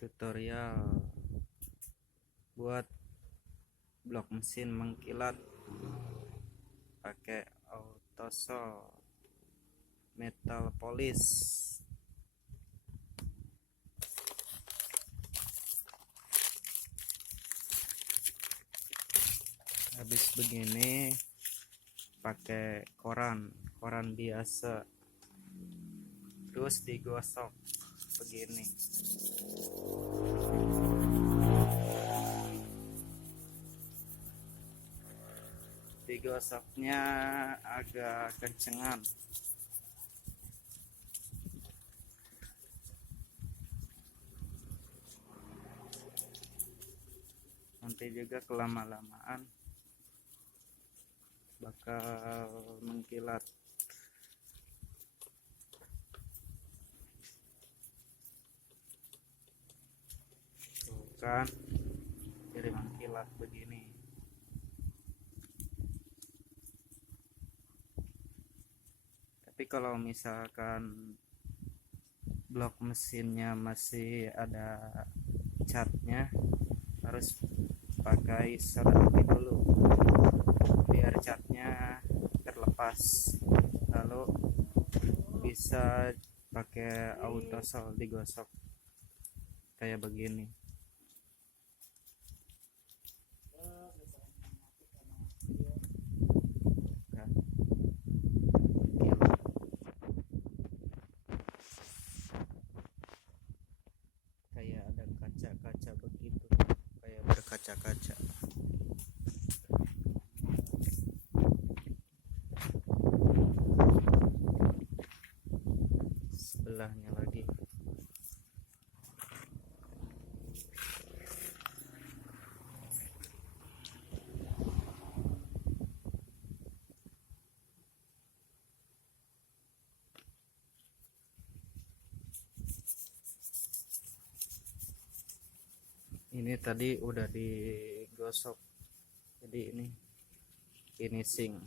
Tutorial buat blok mesin mengkilat pakai Autosol metal polish. Habis begini pakai koran biasa, terus digosok begini. Digosoknya agak kencengan, nanti juga kelama-lamaan bakal mengkilat. Tuh kan, jadi mengkilat begini. Tapi kalau misalkan blok mesinnya masih ada catnya, harus pakai soda api dulu biar catnya terlepas, lalu bisa pakai Autosol digosok kayak begini. Kayak ada kaca-kaca begitu, kayak berkaca-kaca. Sebelahnya lagi. Ini tadi udah digosok, jadi ini finishing.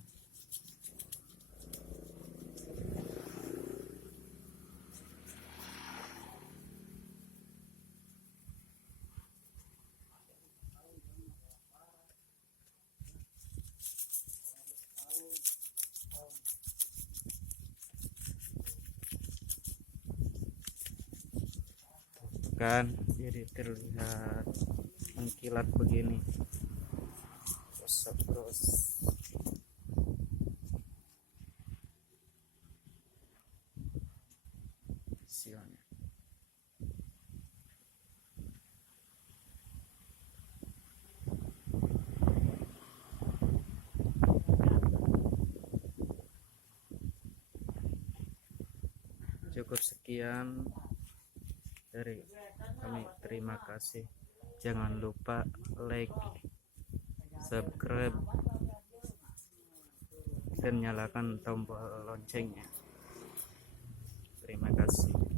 Kan jadi terlihat mengkilat begini. Gosok terus. Hasilnya cukup sekian dari kami, terima kasih. Jangan lupa like, subscribe, dan nyalakan tombol loncengnya. Terima kasih.